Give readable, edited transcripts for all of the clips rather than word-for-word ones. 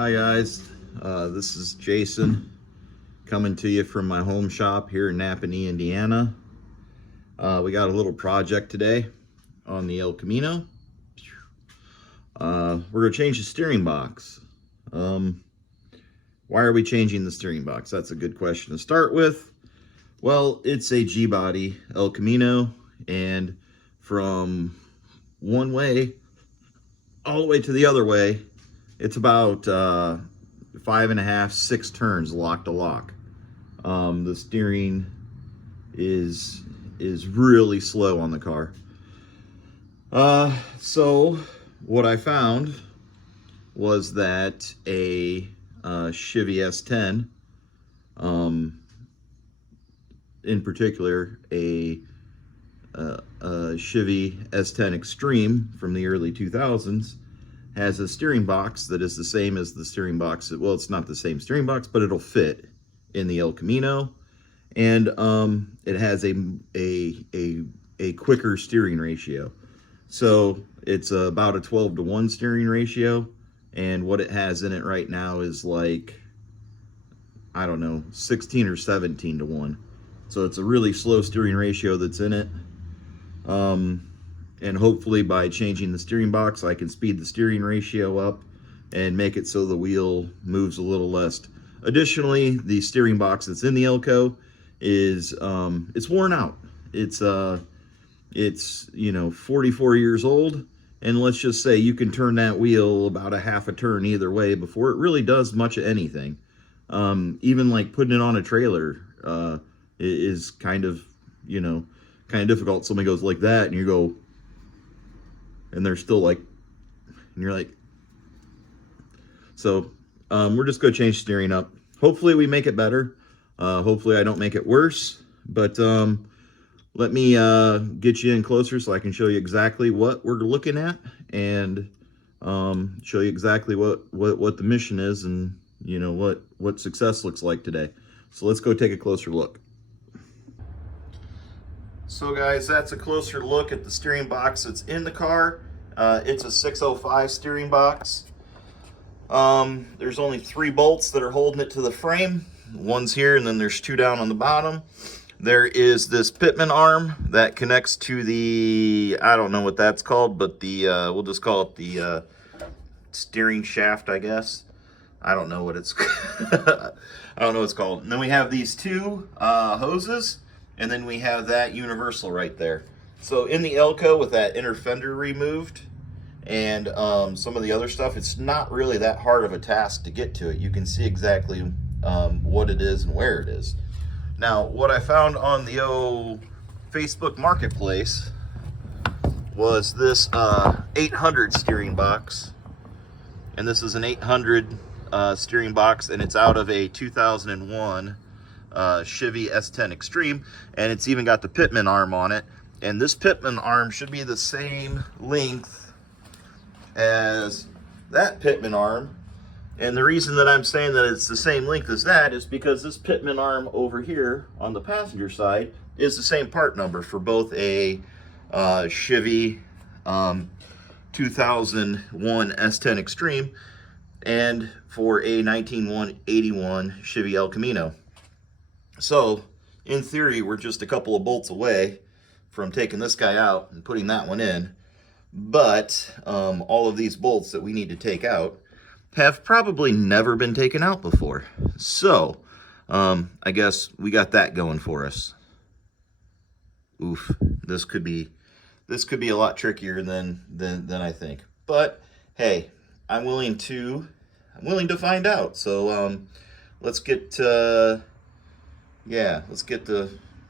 Hi guys, this is Jason coming to you from my home shop here in Napanee, Indiana. We got a little project today on the El Camino. We're going to change the steering box. Why are we changing the steering box? That's a good question to start with. Well, it's a G-body El Camino, and from one way all the way to the other way, it's about 5.5, 6 turns lock to lock. The steering is really slow on the car. So what I found was that a Chevy S10, in particular a Chevy S10 Extreme from the early 2000s, has a steering box that is the same as the steering box. Well, it's not the same steering box, but it'll fit in the El Camino, and it has a quicker steering ratio. So it's about a 12-to-1 steering ratio, and what it has in it right now is like, I don't know, 16 or 17-to-1. So it's a really slow steering ratio that's in it. And hopefully by changing the steering box, I can speed the steering ratio up and make it so the wheel moves a little less. Additionally, the steering box that's in the Elco is it's worn out. It's 44 years old, and let's just say you can turn that wheel about a half a turn either way before it really does much of anything. Even like putting it on a trailer is kind of difficult. Somebody goes like that, and you go, and they're still like, and you're like, so we're just going to change steering up. Hopefully we make it better. Hopefully I don't make it worse, but let me get you in closer so I can show you exactly what we're looking at, and show you exactly what the mission is, and what success looks like today. So let's go take a closer look. So guys, that's a closer look at the steering box that's in the car. It's a 605 steering box. There's only 3 bolts that are holding it to the frame. One's here, and then there's 2 down on the bottom. There is this pitman arm that connects to the, I don't know what that's called, but the we'll just call it the steering shaft, I guess. I don't know what it's I don't know what it's called. And then we have these 2 hoses. And then we have that universal right there. So in the Elco, with that inner fender removed and some of the other stuff, it's not really that hard of a task to get to it. You can see exactly what it is and where it is. Now, what I found on the Facebook Marketplace was this 800 steering box. And this is an 800 steering box, and it's out of a 2001 Chevy S10 Extreme, and it's even got the pitman arm on it, and this pitman arm should be the same length as that pitman arm. And the reason that I'm saying that it's the same length as that is because this pitman arm over here on the passenger side is the same part number for both a Chevy 2001 S10 Extreme and for a 1981 Chevy El Camino. So, in theory, we're just a couple of bolts away from taking this guy out and putting that one in. But all of these bolts that we need to take out have probably never been taken out before. So, I guess we got that going for us. Oof, this could be a lot trickier than I think. But hey, I'm willing to find out. So let's get to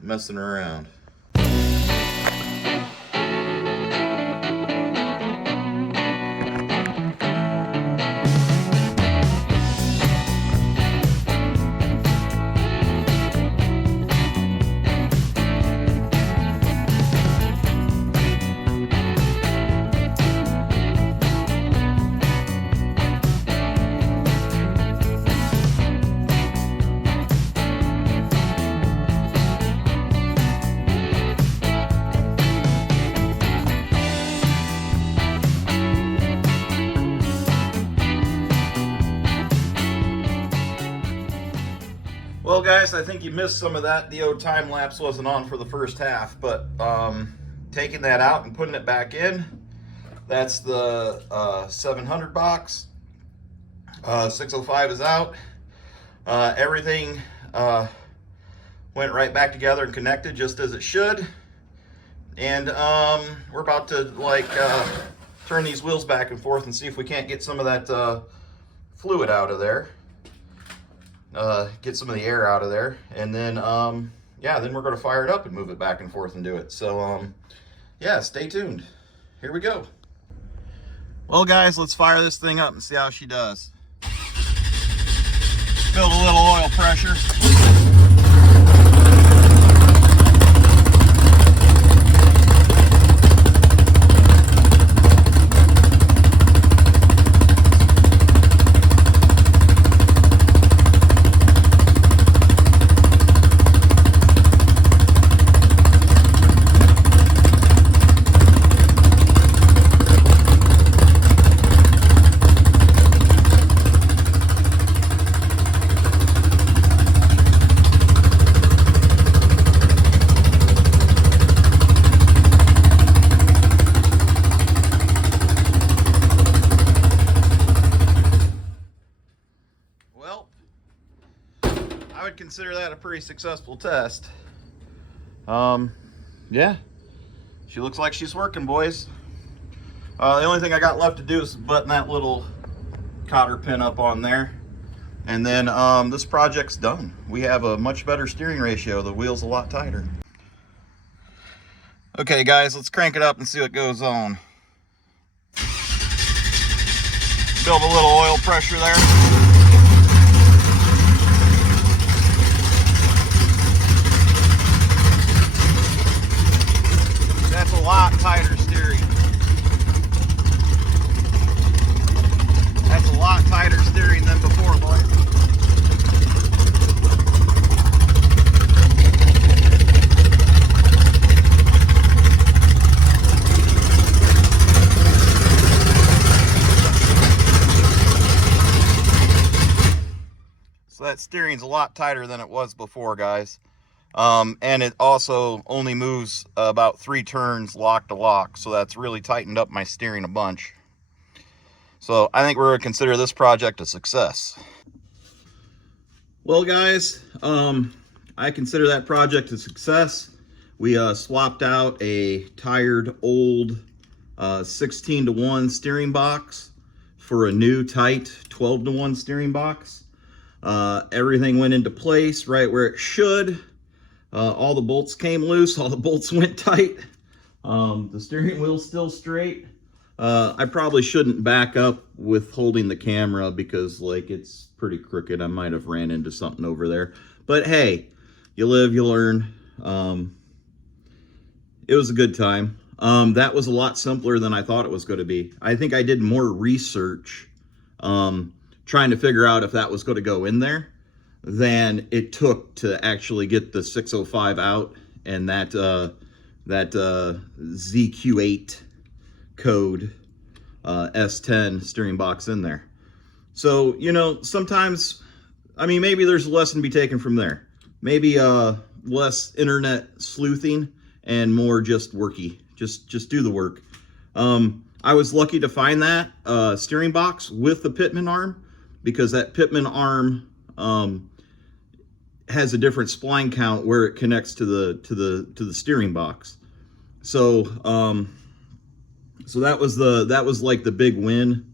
messing around. Well, guys, I think you missed some of that. The old time lapse wasn't on for the first half, but taking that out and putting it back in, that's the 700 box. 605 is out. Everything went right back together and connected just as it should. And we're about to turn these wheels back and forth and see if we can't get some of that fluid out of there. Get some of the air out of there, and then yeah, then we're going to fire it up and move it back and forth and do it. So yeah, stay tuned. Here we go. Well, guys, let's fire this thing up and see how she does. Build a little oil pressure. I would consider that a pretty successful test. Yeah, she looks like she's working, boys. The only thing I got left to do is button that little cotter pin up on there, and then this project's done. We have a much better steering ratio. The wheel's a lot tighter. Okay, guys, let's crank it up and see what goes on. Build a little oil pressure there. That's a lot tighter steering. That's a lot tighter steering than before, boy. So that steering's a lot tighter than it was before, guys. And it also only moves about 3 turns lock to lock, so that's really tightened up my steering a bunch. So I think we're going to consider this project a success. Well, guys, I consider that project a success. We swapped out a tired old 16-to-1 steering box for a new tight 12-to-1 steering box. Everything went into place right where it should. All the bolts came loose, all the bolts went tight. The steering wheel's still straight. I probably shouldn't back up with holding the camera because it's pretty crooked. I might have ran into something over there. But hey, you live, you learn. It was a good time. That was a lot simpler than I thought it was going to be. I think I did more research trying to figure out if that was going to go in there than it took to actually get the 605 out and that ZQ8 code S10 steering box in there. So, you know, sometimes, I mean, maybe there's a lesson to be taken from there. Maybe less internet sleuthing and more just worky. Just do the work. I was lucky to find that steering box with the Pitman arm, because that Pitman arm has a different spline count where it connects to the steering box. So so that was like the big win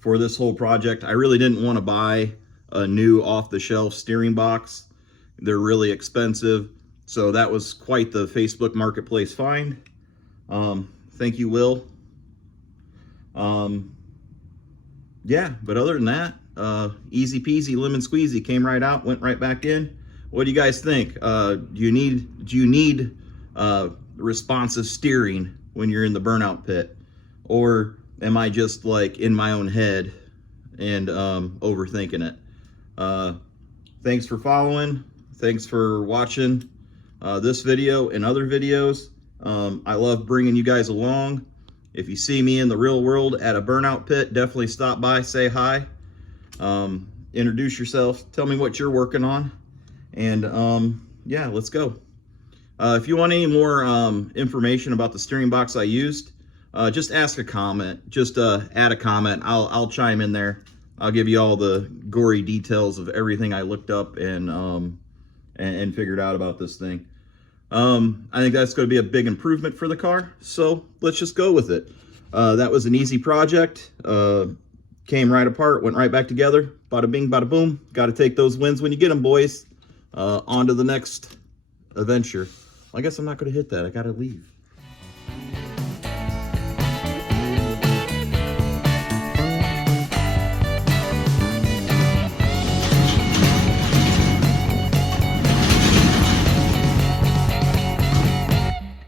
for this whole project. I really didn't want to buy a new off-the-shelf steering box. They're really expensive, so that was quite the Facebook Marketplace find. Thank you, Will. Yeah, but other than that, easy peasy lemon squeezy, came right out, went right back in. What do you guys think? Do you need responsive steering when you're in the burnout pit, or am I just like in my own head and overthinking it? Thanks for following. Thanks for watching this video and other videos. I love bringing you guys along. If you see me in the real world at a burnout pit, definitely stop by, say hi, introduce yourself, tell me what you're working on, And yeah, let's go. If you want any more information about the steering box I used, just ask a comment. Just add a comment. I'll chime in there. I'll give you all the gory details of everything I looked up and figured out about this thing. I think that's going to be a big improvement for the car, so let's just go with it. That was an easy project. Came right apart, went right back together. Bada bing, bada boom. Got to take those wins when you get them, boys. On to the next adventure. I guess I'm not going to hit that. I got to leave.